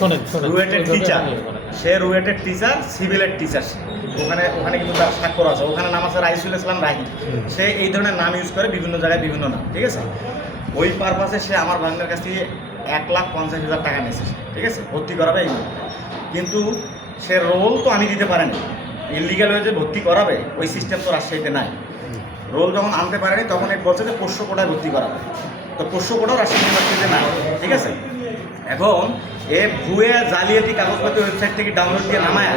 শোনেন। রুয়েটের টিচার সে রুয়েটের টিচার সিভিলের টিচার ওখানে ওখানে কিন্তু তার স্বাক্ষর আছে। ওখানে নাম আছে রাইসুল ইসলাম রাহি। সে এই ধরনের নাম ইউজ করে বিভিন্ন জায়গায় বিভিন্ন নাম ঠিক আছে? ওই পারপাসে সে আমার বাংলার কাছ থেকে এক লাখ পঞ্চাশ হাজার টাকা নিয়েছে ঠিক আছে? ভর্তি করাবে এই কিন্তু সে রোল তো আমি দিতে পারিনি। ইলিগাল হয়ে যে ভর্তি করাবে ওই সিস্টেম তো রাজশাহীতে নাই। রোল যখন আনতে পারেনি তখন এক বলছে যে পোষ্য কোটায় ভর্তি করাবে। তো পোষ্য কোটাও রাজশাহী ইউনিভার্সিটিতে নাই ঠিক আছে? এখন এ ভুয়ে জালিয়াতি কাগজপত্র ওয়েবসাইট থেকে ডাউনলোড দিয়ে নামায়,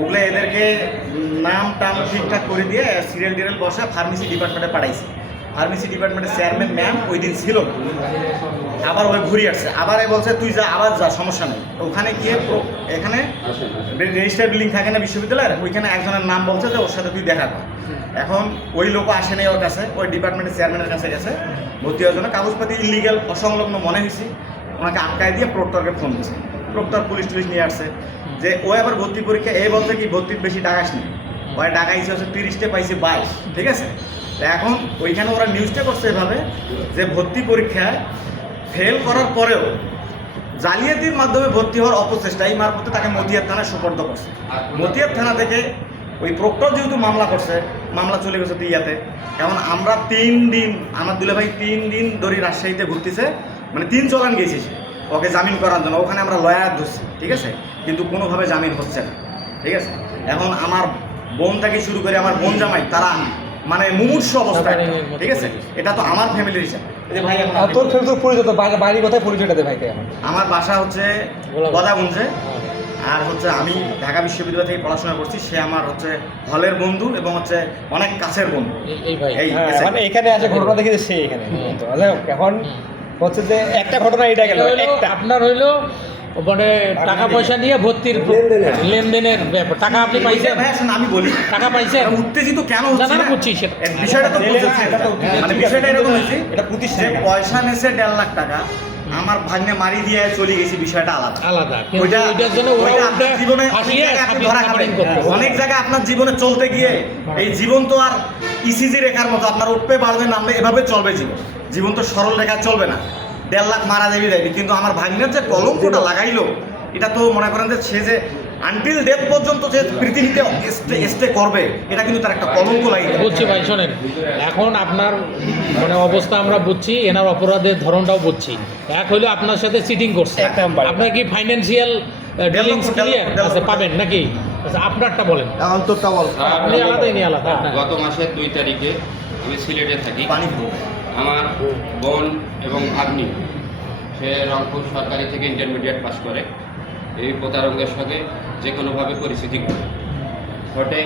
ওগুলো এদেরকে নাম টাম ঠিকঠাক করে দিয়ে সিরিয়াল টিরিয়াল বসে ফার্মেসি ডিপার্টমেন্টে পাঠাইছে। ফার্মেসি ডিপার্টমেন্টের চেয়ারম্যান ম্যাম ওই দিন ছিল। আবার ওই ঘুরে আসছে। আবার বলছে, তুই যা, আবার যা, সমস্যা নেই। ওখানে গিয়ে এখানে রেজিস্টার বিল্ডিং থাকে না বিশ্ববিদ্যালয়ের, ওইখানে একজনের নাম বলছে যে, ওর সাথে তুই দেখা কর। এখন ওই লোক আসে নাই ওর কাছে, ওই ডিপার্টমেন্টের চেয়ারম্যানের কাছে গেছে। ভর্তি হওয়ার জন্য কাগজপাতি ইলিগাল অসংলগ্ন মনে হয়েছে। ওনাকে আটকায় দিয়ে প্রক্টরকে ফোন দিয়েছে প্রক্টর পুলিশ টুলিশ নিয়ে আসছে যে, ও আবার ভর্তি পরীক্ষা এই বলছে কি, ভর্তির বেশি টাকাস নেই ওই টাকা হিসেবে হচ্ছে তিরিশটা, পাইছে বাইশ, ঠিক আছে? এখন ওইখানে ওরা নিউজটা করছে এভাবে যে, ভর্তি পরীক্ষায় ফেল করার পরেও জালিয়াতির মাধ্যমে ভর্তি হওয়ার অপচেষ্টা এই মারফতে তাকে মতিহার থানায় সুপর্দ করছে। মতিহার থানা থেকে ওই প্রক্টর যেহেতু মামলা করছে, মামলা চলে গেছে ইয়াতে এখন আমরা তিন দিন, আমার দুলে ভাই তিন দিন ধরে রাজশাহীতে ঘুরতেছে মানে তিন চলান গেছি সে। ওকে জামিন করার জন্য। ওখানে আমরা লয়ার ধরছি ঠিক আছে? কিন্তু কোনোভাবে জামিন হচ্ছে না ঠিক আছে? এখন আমার বোন থেকে শুরু করে আমার বোন জামাই তারা মানে মুমূর্ষ অবস্থা ঠিক আছে? এটা তো আমার ফ্যামিলির হিসাব। ভাই তোর বলুন। ফের তোর পরিচয় তো বা- বাড়ির কথায় পরিচয়টা দে ভাইকে আমার বাসা হচ্ছে। গদাগঞ্জে আর হচ্ছে আমি ঢাকা বিশ্ববিদ্যালয় থেকে পড়াশোনা করছি সে আমার হচ্ছে হলের বন্ধু এবং হচ্ছে অনেক কাছের বন্ধু। এই- এই ভাই। হ্যাঁ মানে এখানে আসে ঘটনা দেখে সে এখানে। এখন হচ্ছে যে একটা ঘটনা এটা গেল। একটা। আপনার হইল মানে টাকা পয়সা নিয়ে ভর্তির লেনদেনের। ব্যাপার। টাকা আপনি পাইছেন? আমি বলি। টাকা পাইছেন? উত্তেজিত কেন হচ্ছে না, করছি সেটা। বিষয়টা তো। মানে বিষয়টা এরকম হয়েছে এটা প্রতিষ্ঠান। পয়সা নেছে দেড় লাখ টাকা আমার ভাগ্নে মারি দিয়ে চলে গেছি বিষয়টা আলাদা। আলাদা। ওইটা- ওইটার জন্য ওইটা আপনার জীবনে অনেক জায়গায় আপনি ধরা খাবেন। অনেক জায়গায় আপনার জীবনে চলতে গিয়ে এই জীবন তো আর ইসিজি রেখার মতো আপনার উঠবে বাড়বে নামবে এভাবে চলবে জীবন। জীবন তো সরল রেখা চলবে না। দেড় লাখ মারা যাবি যাবি কিন্তু আমার ভাগ্নের যে কলঙ্কটা লাগাইলো এটা তো মনে করেন যে সে যে আনটিল ডেথ পর্যন্ত যে পৃথিবীতে স্টে করবে এটা কিন্তু তার একটা কলঙ্ক লাগিয়ে দেবে। বুঝছি ভাই শোনেন এখন আপনার মানে অবস্থা আমরা বুঝছি এনার অপরাধের ধরনটাও বুঝছি। এক হইল আপনার সাথে চিটিং করছে। এক আপনার কি ফাইন্যান্সিয়াল ডিলিংস ক্লিয়ার আচ্ছা পাবেন নাকি? আচ্ছা আপনারটা বলেন। অন্তরটা বল। আপনি আলাদাই নিয়ে আলাদা গত মাসের দুই তারিখে আমি সিলেটে থাকি। আমার বোন এবং ভাগ্নি সে রংপুর সরকারি থেকে ইন্টারমিডিয়েট পাস করে। এই প্রতারঙ্গের সঙ্গে যে কোনোভাবে পরিস্থিতি ঘটে। ঘটে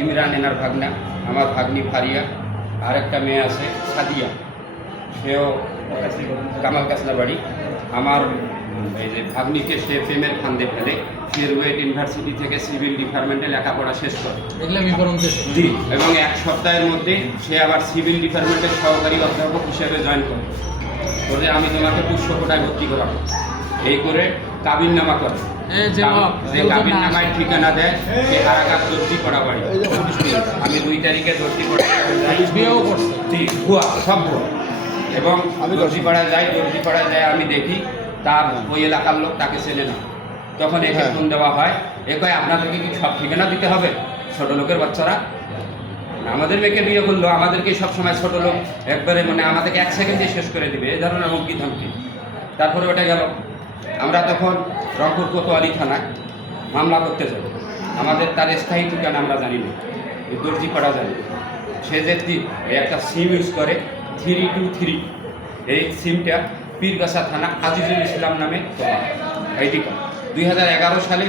ইমরান এনার ভাগনা আমার ভাগ্নি ফারিয়া আর একটা মেয়ে আছে সাদিয়া। সেও কামাল কাসলা বাড়ি আমার এই যে ভাগ্নিকে সে প্রেমের ফান্দে ফেলে রুয়েট ইউনিভার্সিটি থেকে সিভিল ডিপার্টমেন্টে লেখাপড়া শেষ করে। জি এবং এক সপ্তাহের মধ্যে সে আবার সিভিল ডিপার্টমেন্টের সহকারী অধ্যাপক হিসেবে জয়েন করে করে আমি তোমাকে পুষ্পকোটায় ভর্তি করাবো। এই করে কাবিন নামা করে যে কাবিন নামায় ঠিকানা দেয় সে হারাঘাট দর্জি পড়া বাড়ি। আমি দুই তারিখে দর্জি পড়া বিয়েও করছে। জি ভুয়া সব ভুয়া। এবং আমি দর্জিপাড়া যাই দর্জিপাড়া যাই আমি দেখি তার ওই এলাকার লোক তাকে চেনে না। তখন একে হ্যাঁ। ফোন দেওয়া হয় এ কয় আপনাদেরকে কি সব ঠিকানা দিতে হবে? ছোট লোকের বাচ্চারা। আমাদের মেয়েকে বিয়ে করল আমাদেরকে সবসময় ছোট লোক। একবারে মানে আমাদেরকে এক সেকেন্ডে শেষ করে দিবে এই ধরনের হুমকি ধমকি তারপরে ওটা গেল। আমরা তখন রংপুর কোতোয়ালি থানায় মামলা করতে যাব। আমাদের তার স্থায়ী ঠিকানা আমরা জানি না দর্জি পাড়া জানি সে যে একটা সিম ইউজ করে, থ্রি টু থ্রি, এই সিমটা পীরগাছা থানা আজিজুল ইসলাম নামে আইডি কার্ড। দুই হাজার এগারো সালে